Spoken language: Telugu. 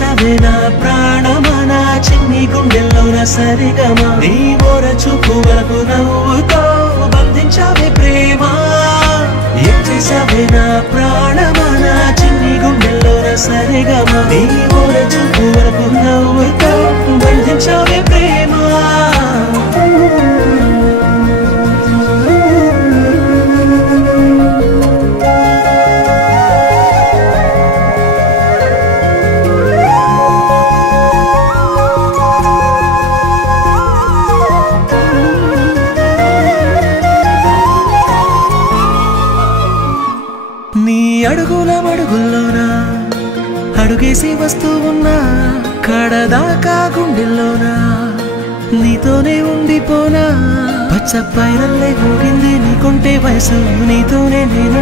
చేసావే నా ప్రాణమా నా చిన్ని గుండెల్లోన సరిగమా నీ ఓర చూపు వరకు నవ్వుతో బంధించావే ప్రేమ ఏం చేసావే నా ప్రాణమా నా చిన్ని గుండెల్లోన సరిగమా నీ ఓర చూపు వరకు నవ్వుతో బంధించావే ప్రేమ అడుగుల మడుగుల్లోనా అడుగేసి వస్తూ ఉన్నా కడదాకా గుండెల్లోనా నీతోనే ఉండిపోనా పచ్చ పైరల్లే ఊగింది నీకుంటే వయసు నీతోనే నేను